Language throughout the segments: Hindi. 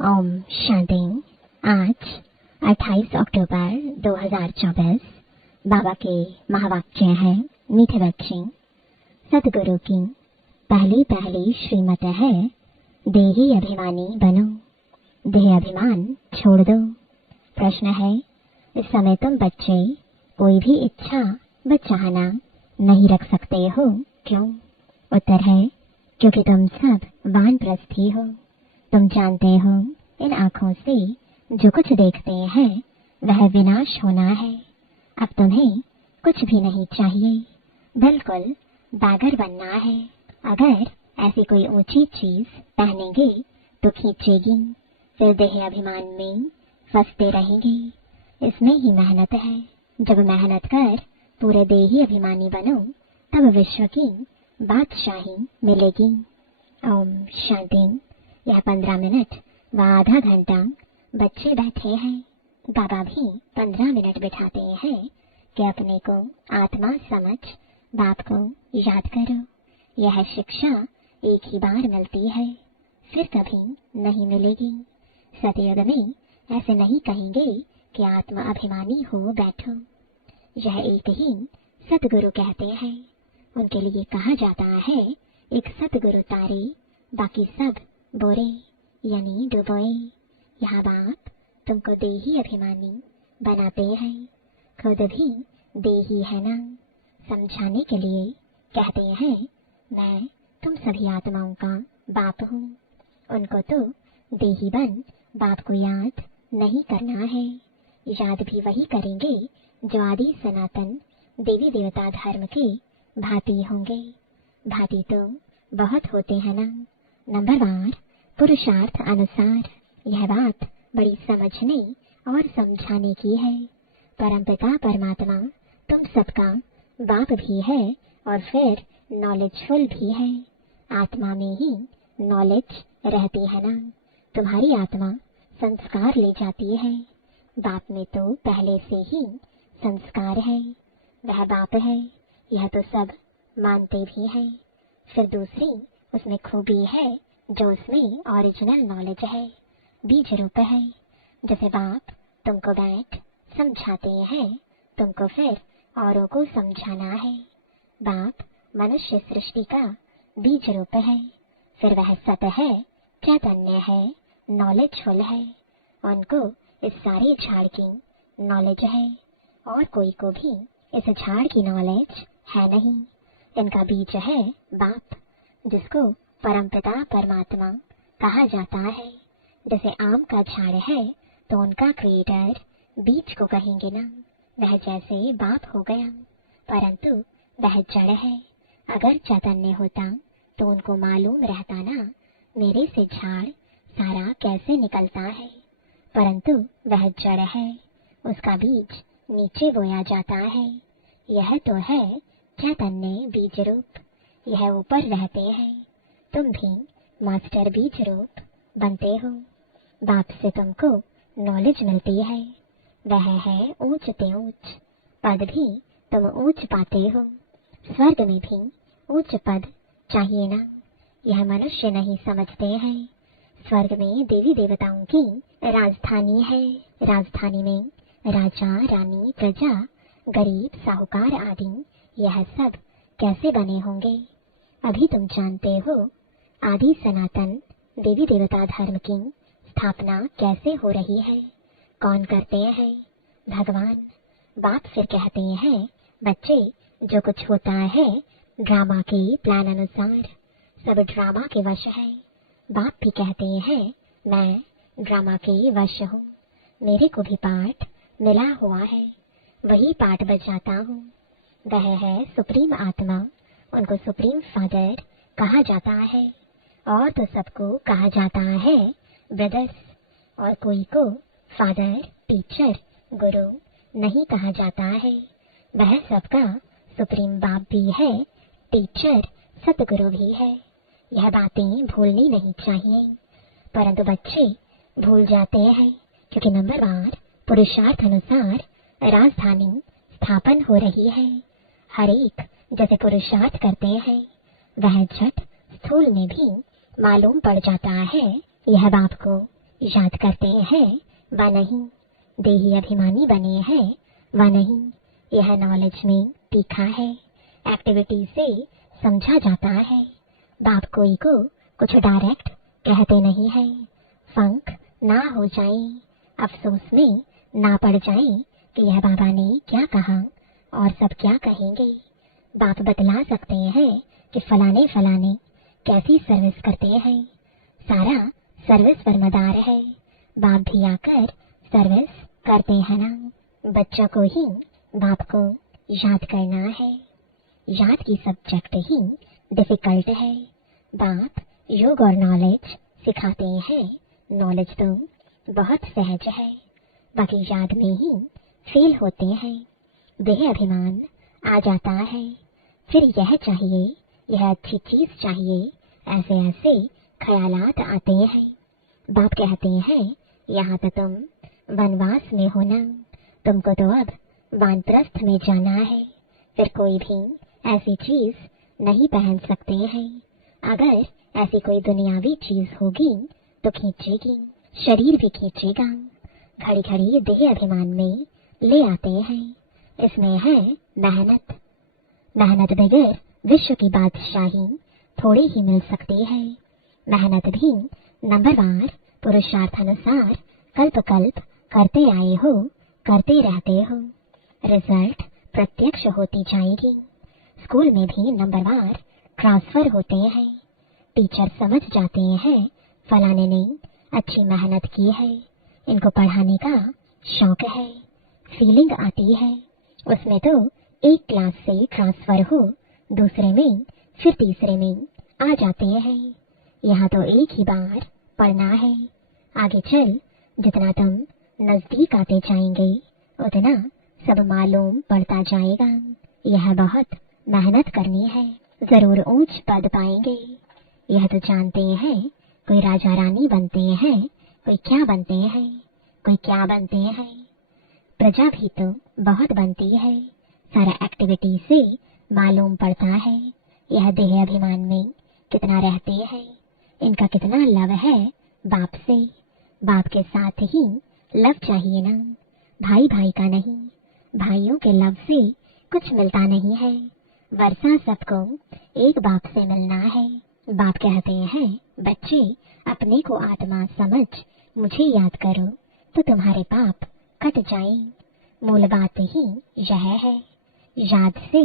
ओम शांति। आज 28 अक्टूबर 2024 बाबा के महावाक्य हैं। मीठे बच्चे, सतगुरु की पहली श्रीमत है, देही अभिमानी बनो, देह अभिमान छोड़ दो। प्रश्न है, इस समय तुम बच्चे कोई भी इच्छा व चाहना नहीं रख सकते हो, क्यों? उत्तर है, क्योंकि तुम सब वानप्रस्थी हो। तुम जानते हो, इन आँखों से जो कुछ देखते हैं वह विनाश होना है। अब तुम्हें कुछ भी नहीं चाहिए, बिल्कुल बैगर बनना है। अगर ऐसी कोई ऊंची चीज पहनेंगे तो खींचेगी, फिर देह अभिमान में फंसते रहेंगे। इसमें ही मेहनत है। जब मेहनत कर पूरे देही अभिमानी बनो, तब विश्व की बादशाही मिलेगी। ओम शांति। यह 15 मिनट व आधा घंटा बच्चे बैठे हैं। बाबा भी 15 मिनट बिठाते हैं कि अपने को आत्मा समझ बाप को याद करो। यह शिक्षा एक ही बार मिलती है, फिर कभी नहीं मिलेगी। सतयुग में ऐसे नहीं कहेंगे कि आत्मा अभिमानी हो बैठो। यह एक ही सतगुरु कहते हैं। उनके लिए कहा जाता है, एक सतगुरु तारे, बाकी सब बोरे यानी डुबोए। यहाँ बाप तुमको देही अभिमानी बनाते हैं, खुद भी देही है ना। समझाने के लिए कहते हैं, मैं तुम सभी आत्माओं का बाप हूँ। उनको तो देही बन बाप को याद नहीं करना है। याद भी वही करेंगे जो आदि सनातन देवी देवता धर्म के भांति होंगे। भांति तो बहुत होते हैं ना। नंबरवार पुरुषार्थ अनुसार। यह बात बड़ी समझने और समझाने की है। परमपिता परमात्मा तुम सबका बाप भी है और फिर नॉलेजफुल भी है। आत्मा में ही नॉलेज रहती है ना। तुम्हारी आत्मा संस्कार ले जाती है। बाप में तो पहले से ही संस्कार है, वह बाप है, यह तो सब मानते भी हैं। फिर दूसरी उसमें खूबी है जो उसमें ओरिजिनल नॉलेज है, बीज रूप है। जैसे बाप तुमको बैठ समझाते हैं, तुमको फिर औरों को समझाना है। बाप मनुष्य सृष्टि का बीज रूप है, फिर वह सत है, चैतन्य है, नॉलेजफुल है। उनको इस सारे झाड़ की नॉलेज है और कोई को भी इस झाड़ की नॉलेज है नहीं। इनका बीज है बाप, जिसको परमपिता परमात्मा कहा जाता है। जैसे आम का झाड़ है तो उनका क्रिएटर बीज को कहेंगे ना, वह जैसे बाप हो गया। परंतु वह जड़ है। अगर चैतन्य होता तो उनको मालूम रहता ना, मेरे से झाड़ सारा कैसे निकलता है। परंतु वह जड़ है, उसका बीज नीचे बोया जाता है। यह तो है चैतन्य बीज रूप, यह ऊपर रहते हैं। तुम भी मास्टर बीज रूप बनते हो। बाप से तुमको नॉलेज मिलती है, वह है ऊंच ते ऊंच पद भी तुम ऊंच पाते हो। स्वर्ग में भी ऊंच पद चाहिए ना, यह मनुष्य नहीं समझते हैं। स्वर्ग में देवी देवताओं की राजधानी है। राजधानी में राजा रानी प्रजा गरीब साहूकार आदि यह सब कैसे बने होंगे? अभी तुम जानते हो आदि सनातन देवी देवता धर्म की स्थापना कैसे हो रही है, कौन करते हैं? भगवान। बाप फिर कहते हैं, बच्चे जो कुछ होता है ड्रामा के प्लान अनुसार, सब ड्रामा के वश है। बाप भी कहते हैं, मैं ड्रामा के वश हूँ, मेरे को भी पाठ मिला हुआ है, वही पाठ बजाता हूँ। वह है सुप्रीम आत्मा, उनको सुप्रीम फादर कहा जाता है। और तो सबको कहा जाता है ब्रदर्स, और कोई को फादर टीचर गुरु नहीं कहा जाता है। वह सबका सुप्रीम बाप भी है, टीचर सतगुरु भी है। यह बातें भूलनी नहीं चाहिए, परंतु बच्चे भूल जाते हैं, क्योंकि नंबरवार पुरुषार्थ अनुसार राजधानी स्थापन हो रही है। हर एक जैसे पुरुषार्थ करते हैं, वह झट स्थूल में भी मालूम पड़ जाता है। यह बाप को याद करते हैं व नहीं, देही अभिमानी बने हैं व नहीं, यह नॉलेज में तीखा है, एक्टिविटी से समझा जाता है। बाप कोई को कुछ डायरेक्ट कहते नहीं है, फंक ना हो जाए, अफसोस में ना पड़ जाए कि यह बाबा ने क्या कहा और सब क्या कहेंगे। बाप बतला सकते हैं कि फलाने फलाने कैसी सर्विस करते हैं, सारा सर्विस पर मदार है। बाप भी आकर सर्विस करते हैं ना। बच्चों को ही बाप को याद करना है, याद की सब्जेक्ट ही डिफिकल्ट है। बाप योग और नॉलेज सिखाते हैं, नॉलेज तो बहुत सहज है, बाकी याद में ही फेल होते हैं। देह अभिमान आ जाता है, फिर यह चाहिए, यह अच्छी चीज चाहिए, ऐसे ऐसे ख्यालात आते हैं। बाप कहते हैं यहाँ तो तुम वनवास में हो ना, तुमको तो अब वानप्रस्थ में जाना है, फिर कोई भी ऐसी चीज नहीं पहन सकते हैं। अगर ऐसी कोई दुनियावी चीज होगी तो खींचेगी, शरीर भी खींचेगा। घड़ी घड़ी देह अभिमान में ले आते हैं। इसमें है मेहनत, मेहनत बगैर विश्व की बादशाही थोड़ी ही मिल सकती है। मेहनत भी नंबरवार पुरुषार्थानुसार कल्प कल्प करते आए हो, करते रहते हो, रिजल्ट प्रत्यक्ष होती जाएगी। स्कूल में भी नंबरवार ट्रांसफर होते हैं। टीचर समझ जाते हैं फलाने ने अच्छी मेहनत की है, इनको पढ़ाने का शौक है, फीलिंग आती है। उसमें तो एक क्लास से ट्रांसफर हो, दूसरे में फिर तीसरे में आ जाते हैं। यहाँ तो एक ही बार पढ़ना है, आगे चल जितना तुम नजदीक आते जाएंगे उतना सब मालूम पड़ता जाएगा। यह बहुत मेहनत करनी है, जरूर ऊंच पद पाएंगे। यह तो जानते हैं, कोई राजा रानी बनते हैं, कोई क्या बनते हैं, कोई क्या बनते हैं। प्रजा भी तो बहुत बनती है, सारा एक्टिविटी से मालूम पड़ता है। यह देह अभिमान में कितना रहते हैं, इनका कितना लव है बाप से। बाप के साथ ही लव चाहिए ना, भाई भाई का नहीं। भाइयों के लव से कुछ मिलता नहीं है, वर्षा सबको एक बाप से मिलना है। बाप कहते हैं बच्चे अपने को आत्मा समझ मुझे याद करो तो तुम्हारे पाप कट जाए। मूल बात ही यह है, याद से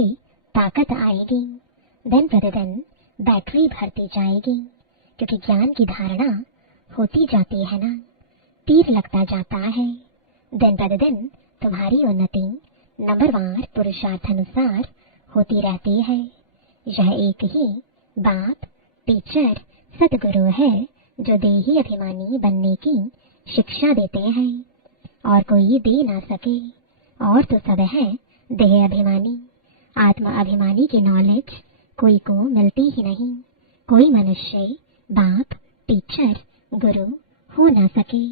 ताकत आएगी, दिन प्रतिदिन बैटरी भरती जाएगी, क्योंकि ज्ञान की धारणा होती जाती है ना, तीर लगता जाता है। दिन प्रतिदिन तुम्हारी उन्नति नंबरवार पुरुषार्थानुसार होती रहती है। यह एक ही बाप टीचर सतगुरु है जो देही अभिमानी बनने की शिक्षा देते हैं, और कोई दे ना सके, और तो सब है देह अभिमानी। आत्मा अभिमानी की नॉलेज कोई को मिलती ही नहीं। कोई मनुष्य बाप टीचर गुरु हो ना सके।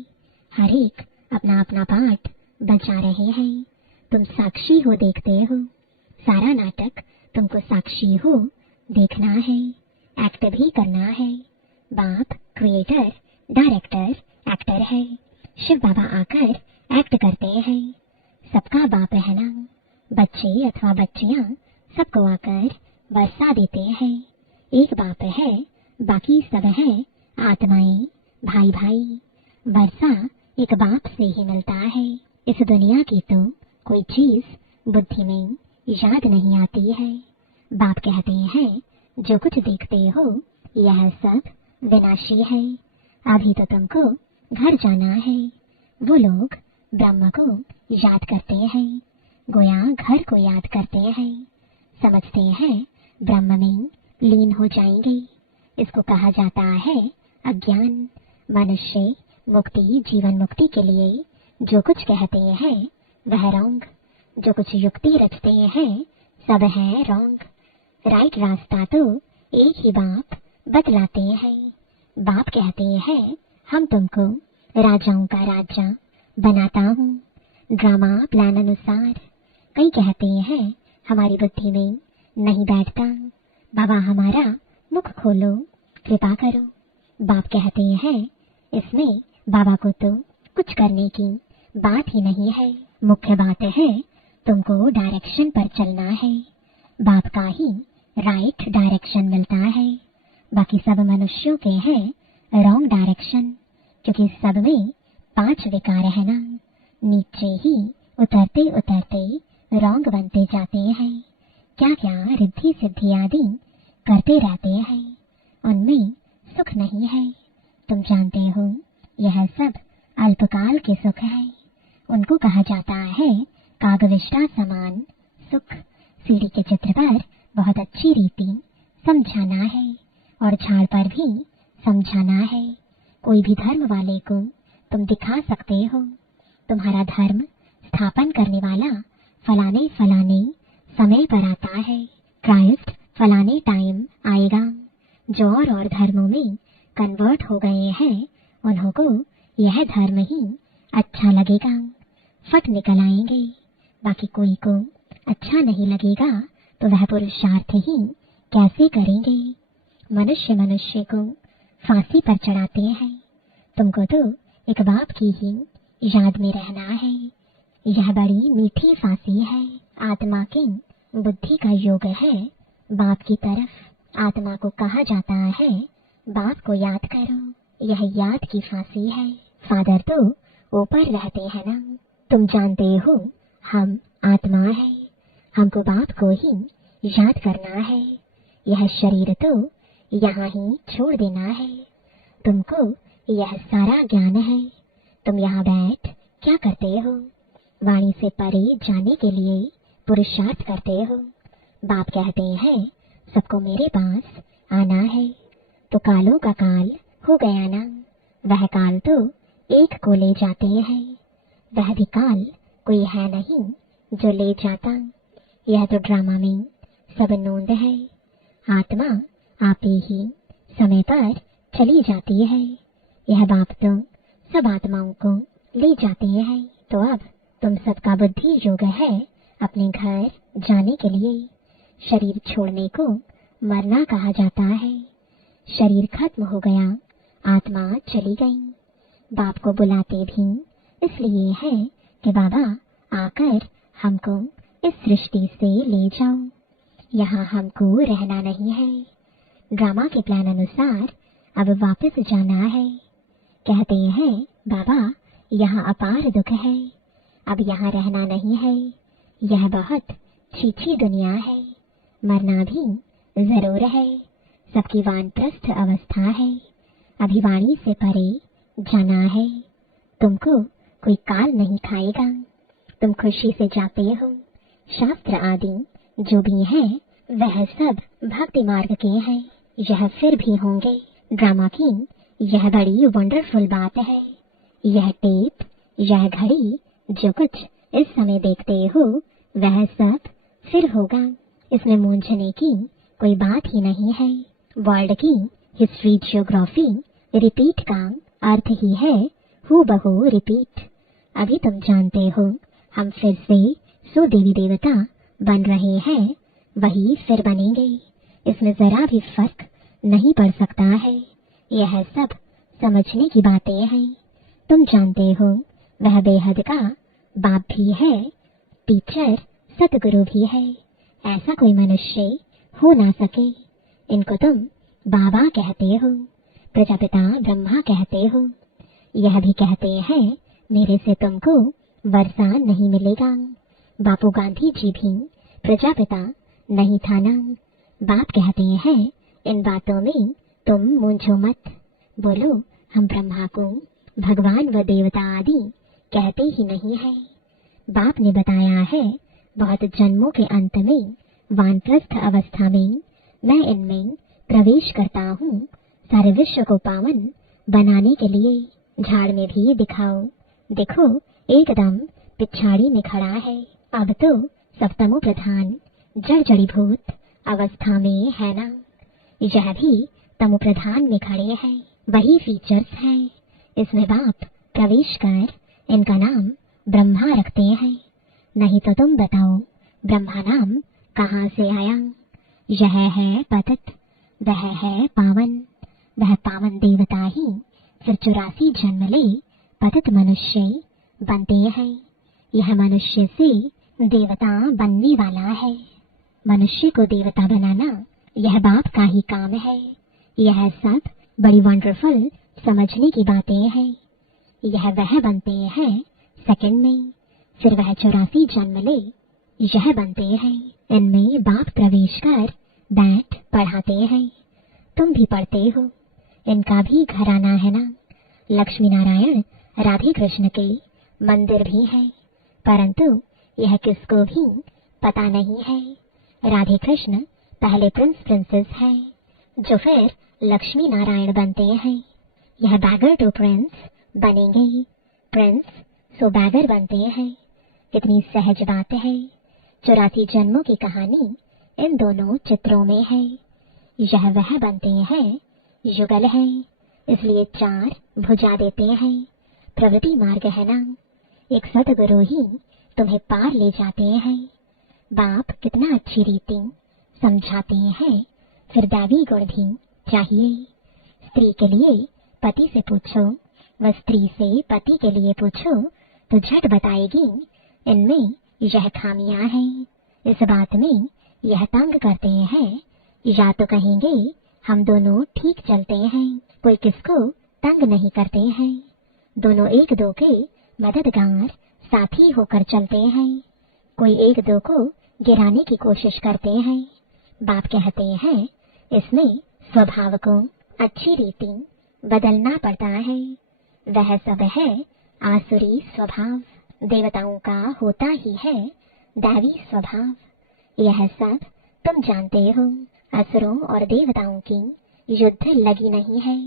हर एक अपना अपना पाठ बजा रहे हैं, तुम साक्षी हो, देखते हो। सारा नाटक तुमको साक्षी हो देखना है, एक्ट भी करना है। बाप क्रिएटर डायरेक्टर एक्टर है, शिव बाबा आकर एक्ट करते हैं। सबका बाप है ना, बच्चे अथवा बच्चियां सबको आकर वर्षा देते हैं। एक बाप है, बाकी सब है आत्माएं, भाई भाई। वर्षा एक बाप से ही मिलता है। इस दुनिया की तो कोई चीज बुद्धि में याद नहीं आती है। बाप कहते हैं जो कुछ देखते हो यह सब विनाशी है, अभी तो तुमको घर जाना है। वो लोग ब्रह्म को याद करते हैं, गोया घर को याद करते हैं, समझते हैं ब्रह्म में लीन हो जाएंगे। इसको कहा जाता है अज्ञान। मनुष्य मुक्ति जीवन मुक्ति के लिए जो कुछ कहते हैं वह रॉन्ग, जो कुछ युक्ति रचते हैं सब है रॉन्ग। राइट रास्ता तो एक ही बाप बतलाते हैं। बाप कहते हैं हम तुमको राजाओं का राजा बनाता हूँ, ड्रामा प्लान अनुसार। कई कहते हैं हमारी बुद्धि में नहीं बैठता, बाबा हमारा मुख खोलो, कृपा करो। बाप कहते हैं इसमें बाबा को तो कुछ करने की बात ही नहीं है। मुख्य बात है तुमको डायरेक्शन पर चलना है। बाप का ही राइट डायरेक्शन मिलता है। बाकी सब मनुष्यों के हैं रॉन्ग डायरेक्शन, क्योंकि सब में 5 विकार है ना। नीचे ही उतरते उतरते रॉन्ग बनते जाते हैं। क्या क्या रिद्धि सिद्धि आदि करते रहते हैं, उनमें सुख नहीं है। तुम जानते हो यह सब अल्पकाल के सुख है। उनको कहा जाता है कागविष्टा समान सुख। सीढ़ी के चित्र पर बहुत अच्छी रीति समझाना है और झाड़ पर भी समझाना है। कोई भी धर्म वाले को तुम दिखा सकते हो, तुम्हारा धर्म स्थापन करने वाला फलाने फलाने समय पर आता है, क्राइस्ट फलाने टाइम आएगा। जो और धर्मों में कन्वर्ट हो गए हैं उन्हों को यह धर्म ही अच्छा लगेगा, फट निकल आएंगे। बाकी कोई को अच्छा नहीं लगेगा तो वह पुरुषार्थ ही कैसे करेंगे। मनुष्य मनुष्य को फांसी पर चढ़ाते हैं। तुमको तो एक बाप की ही याद में रहना है। यह बड़ी मीठी फांसी है। आत्मा की बुद्धि का योग है बाप की तरफ। आत्मा को कहा जाता है बाप को याद करो। यह याद की फांसी है। फादर तो ऊपर रहते हैं ना। तुम जानते हो हम आत्मा है, हमको बाप को ही याद करना है। यह शरीर तो यहाँ ही छोड़ देना है। तुमको यह सारा ज्ञान है। तुम यहाँ बैठ क्या करते हो? वाणी से परे जाने के लिए पुरुषार्थ करते हो। बाप कहते हैं सबको मेरे पास आना है। तो कालों का काल हो गया ना। वह काल तो एक को ले जाते हैं। वह भी काल कोई है नहीं जो ले जाता। यह तो ड्रामा में सब नोंद है। आत्मा आप ही समय पर चली जाती है। यह बाप तो सब आत्माओं को ले जाते हैं। तो अब तुम सबका बुद्धि योग है अपने घर जाने के लिए। शरीर छोड़ने को मरना कहा जाता है। शरीर खत्म हो गया, आत्मा चली गई। बाप को बुलाते भी इसलिए है कि बाबा आकर हमको इस सृष्टि से ले जाओ। यहाँ हमको रहना नहीं है। ड्रामा के प्लान अनुसार अब वापस जाना है। कहते हैं बाबा यहाँ अपार दुख है, अब यहाँ रहना नहीं है। यह बहुत छीछी दुनिया है। मरना भी जरूर है। सबकी वानप्रस्थ अवस्था है। अभिवाणी से परे जाना है। तुमको कोई काल नहीं खाएगा। तुम खुशी से जाते हो। शास्त्र आदि जो भी है वह सब भक्ति मार्ग के हैं। यह फिर भी होंगे। ड्रामा की यह बड़ी वंडरफुल बात है। यह टेप, यह घड़ी, जो कुछ इस समय देखते हो वह सब फिर होगा। इसमें मूंझने की कोई बात ही नहीं है। वर्ल्ड की हिस्ट्री जियोग्राफी रिपीट का अर्थ ही है हूबहू रिपीट। अभी तुम जानते हो हम फिर से सो देवी देवता बन रहे हैं, वही फिर बनेंगे। इसमें जरा भी फर्क नहीं पड़ सकता है। यह सब समझने की बातें हैं। तुम जानते हो वह बेहद का बाप भी है, टीचर सतगुरु भी है। ऐसा कोई मनुष्य हो ना सके। इनको तुम बाबा कहते हो, प्रजापिता ब्रह्मा कहते हो। यह भी कहते हैं मेरे से तुमको वर्षा नहीं मिलेगा। बापू गांधी जी भी प्रजापिता नहीं था ना। बाप कहते हैं इन बातों में तुम मूंझो मत। बोलो हम ब्रह्मा को भगवान व देवता आदि कहते ही नहीं है। बाप ने बताया है बहुत जन्मों के अंत में वानप्रस्थ अवस्था में मैं इनमें प्रवेश करता हूँ सारे विश्व को पावन बनाने के लिए। झाड़ में भी दिखाओ, देखो एकदम पिछाड़ी में खड़ा है। अब तो सप्तमो प्रधान जड़ जड़ीभूत अवस्था में है ना। यह भी तमो प्रधान में खड़े हैं। वही फीचर्स हैं। इसमें बाप प्रवेश कर इनका नाम ब्रह्मा रखते हैं। नहीं तो तुम बताओ ब्रह्मा नाम कहाँ से आया? यह है पतित, वह है पावन। वह पावन देवता ही फिर 84 जन्म ले पतित मनुष्य बनते हैं। यह मनुष्य से देवता बनने वाला है। मनुष्य को देवता बनाना यह बाप का ही काम है। यह सब बड़ी वंडरफुल समझने की बातें हैं। यह वह बनते हैं सेकंड में, फिर वह 84 जन्म ले यह बनते हैं। इनमें बाप प्रवेश कर बैठ पढ़ाते हैं। तुम भी पढ़ते हो। इनका भी घराना है ना। लक्ष्मी नारायण राधे कृष्ण के मंदिर भी है, परंतु यह किसको भी पता नहीं है। राधे कृष्ण पहले प्रिंस प्रिंसेस है, जो फिर लक्ष्मी नारायण बनते हैं। यह बैगर टू प्रिंस बनेंगे, प्रिंस सो बैगर बनते हैं। कितनी सहज बात है। 84 जन्मों की कहानी इन दोनों चित्रों में है। यह वह बनते हैं युगल है, इसलिए 4 भुजा देते हैं। प्रवृत्ति मार्ग है ना। एक सदगुरु ही तुम्हें पार ले जाते हैं। बाप कितना अच्छी रीति समझाते हैं। फिर दैवी गुण भी चाहिए। स्त्री के लिए पति से पूछो, व स्त्री से पति के लिए पूछो तो झट बताएगी इनमें यह खामियां हैं। इस बात में यह तंग करते हैं, या तो कहेंगे हम दोनों ठीक चलते हैं, कोई किसको तंग नहीं करते हैं। दोनों एक दो के मददगार साथी होकर चलते हैं। कोई एक दो को गिराने की कोशिश करते हैं। बाप कहते हैं इसमें स्वभाव को अच्छी रीति बदलना पड़ता है। वह सब है आसुरी स्वभाव, देवताओं का होता ही है दैवी स्वभाव। यह सब तुम जानते हो। असुरों और देवताओं की युद्ध लगी नहीं है।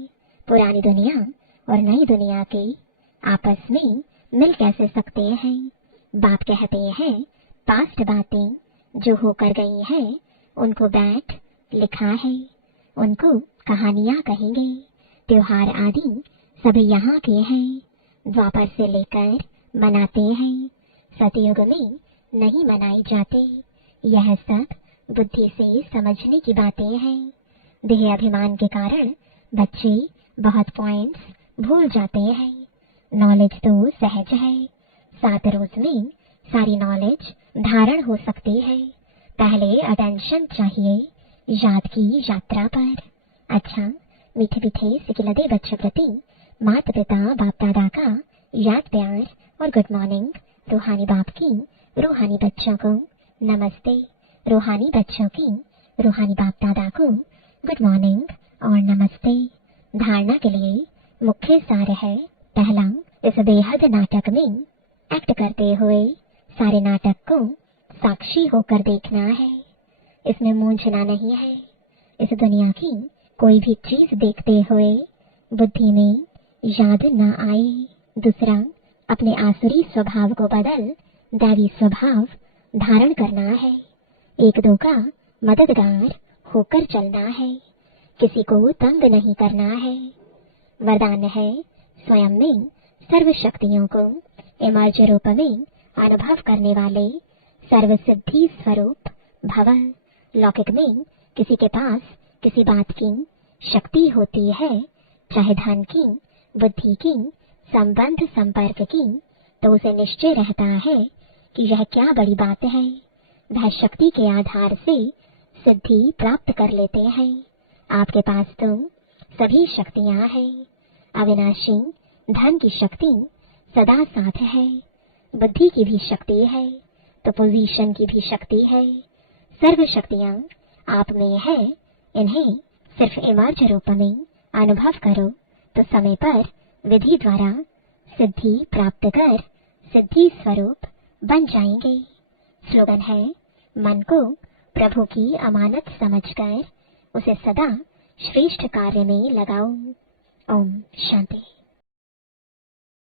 पुरानी दुनिया और नई दुनिया के आपस में मिल कैसे सकते हैं। बाप कहते हैं पास्ट बातें जो होकर गई हैं उनको बैठ लिखा है, उनको कहानियां कहेंगे। त्योहार आदि सभी यहाँ के हैं। द्वापर से लेकर मनाते हैं, सतयुग में नहीं मनाए जाते। यह सब बुद्धि से समझने की बातें हैं। देह अभिमान के कारण बच्चे बहुत पॉइंट्स भूल जाते हैं। नॉलेज तो सहज है, 7 रोज में सारी नॉलेज धारण हो सकती है। पहले अटेंशन चाहिए याद की यात्रा पर। अच्छा, मीठे मीठे सिकिलदे बच्चों प्रति माता पिता बाप दादा का याद प्यार और गुड मॉर्निंग। रूहानी बाप की रूहानी बच्चों को नमस्ते। रूहानी बच्चों की रूहानी बाप दादा को गुड मॉर्निंग और नमस्ते। धारणा के लिए मुख्य सार है। पहला, इस बेहद नाटक में एक्ट करते हुए सारे नाटक को साक्षी होकर देखना है। इसमें मूंझना नहीं है। इस दुनिया की कोई भी चीज देखते हुए बुद्धि में याद न आए। दूसरा, अपने आसुरी स्वभाव को बदल दैवी स्वभाव धारण करना है। एक दो का मददगार होकर चलना है, किसी को तंग नहीं करना है। वरदान है स्वयं में सर्व शक्तियों को इमर्ज रूप में अनुभव करने वाले सर्वसिद्धि स्वरूप भव। लौकिक में किसी के पास किसी बात की शक्ति होती है, चाहे धन की, बुद्धि की, संबंध संपर्क की, तो उसे निश्चय रहता है कि यह क्या बड़ी बात है। वह शक्ति के आधार से सिद्धि प्राप्त कर लेते हैं। आपके पास तो सभी शक्तियां हैं। अविनाशी धन की शक्ति सदा साथ है, बुद्धि की भी शक्ति है, तो पोजीशन की भी शक्ति है। सर्व शक्तियां आप में है। इन्हें सिर्फ इमर्ज रूप में अनुभव करो तो समय पर विधि द्वारा सिद्धि प्राप्त कर सिद्धि स्वरूप बन जाएंगे। स्लोगन है, मन को प्रभु की अमानत समझकर उसे सदा श्रेष्ठ कार्य में लगाओ। ओम शांति।